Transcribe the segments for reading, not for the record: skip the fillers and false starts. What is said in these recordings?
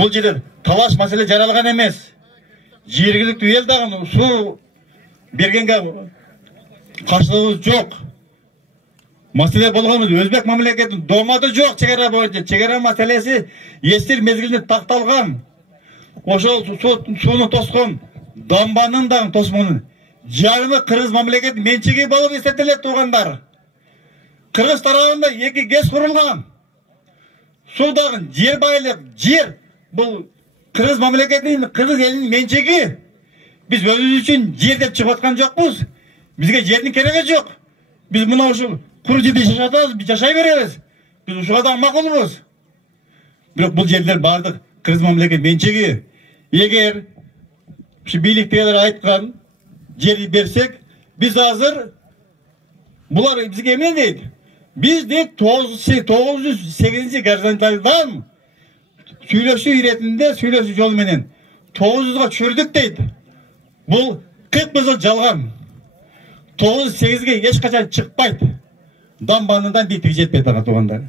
Бұл жерде талаш мәселе жаралған емес. Жергілікті ел дағын су бергенге қарсылығы жоқ. Мәселе болғанымыз Өзбек мемлекетінің домады жоқ шекара бойынша. Шекара мәселесі естер мезгілінде тақталған. Ошол суны тосқан дамбанын дағын тосманын. Жарымы Қырғыз мемлекетінің меншігі болып есептеледі туғандар. Қырғыз тарауында екі гез құрылған. Судағын жер байлық, жер бұл Қырғыз мемлекетінің, Қырғыз елінің меншігі. Біз өзіміз үшін жер деп шығып отқан жоқпыз. Бізге жердің керегі жоқ. Біз мұна ұшыл құр жерде шашатамыз, біз жашай береміз. Біз ұшуға мақұлбыз. Бірақ бұл жерлер бардық Қырғыз мемлекет меншігі. Егер биліктегілер айтқан жерді берсек, біз азыр бұлар бізге емен дейді. Біз де 908 горизонтальдан сөйлесу иретінде сөйлесу жолменен 900-ға түсірдік дейді. Бұл 40 жыл жалған. 908-ге ешқашан шықпайды. Дамбанынан биіктігі жетпейді аға туғандар.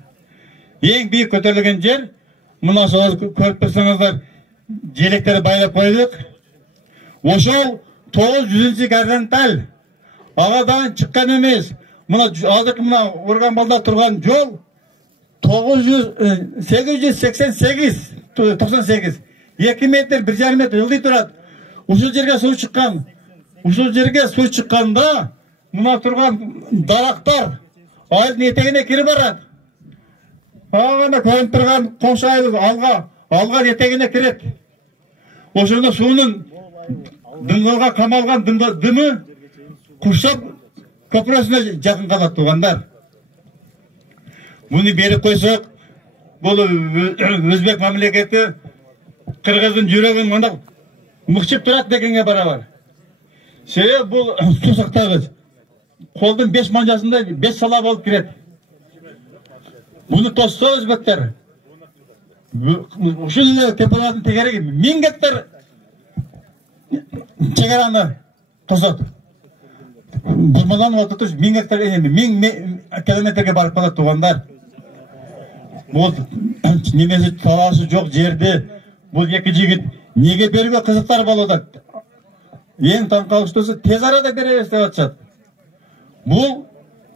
Ең биік көтерілген жер, мұна солар көріп тұрсаңыздар, желектері байлап қойдық. Ошол 900 горизонталь ағадан шыққан емес. Алдық мұна ұрған балда тұрған жол 888, 2 метр, 1,5 метр ылдый тұрады. Ушыл жерге су шыққан. Ушыл жерге су шыққанда мұна тұрған дарақтар айдың етегіне кіріп барады. Ағана көрініп тұрған қоңшы айдың алға етегіне кіреді. Ошында суының дыңғылға қамалған дымы құршап көпіресіне жақын қалады туғандар. Бұны беріп қойсақ, бұл Өзбек мемлекеті Қырғыздың жүрегін мұнда мұқшып тұрады дегенге барабар. Себебі бұл су сақтағыш. Қолдың 5 манжасында 5 сала болып кіреді. Бұны тосса өзбектер. Ұшыл температуратын тегерегі 1000 гектар шекараны тосады. Бұрмадан отыртыш 1000 гектар, 1000 километрге барып қалады туғандар. Бұл немесі талашы жоқ жерде бұл екі жігіт неге беруге қызықтар болады. Ең таңқалыштысы тез арада береміз деп атшады. Бұл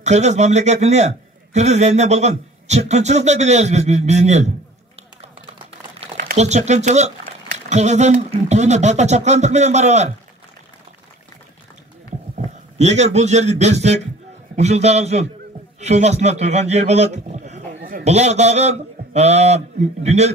Қырғыз мемлекетіне, Қырғыз еліне болған шыққыншылық да білеміз біздің ел. Бұл шыққыншылық Қырғыздың туына балта чапқандық менен барабар. Егер бұл жерді берсек, ұшылдаған су астында тұрған жер болады. Бұлар дағы дүниелік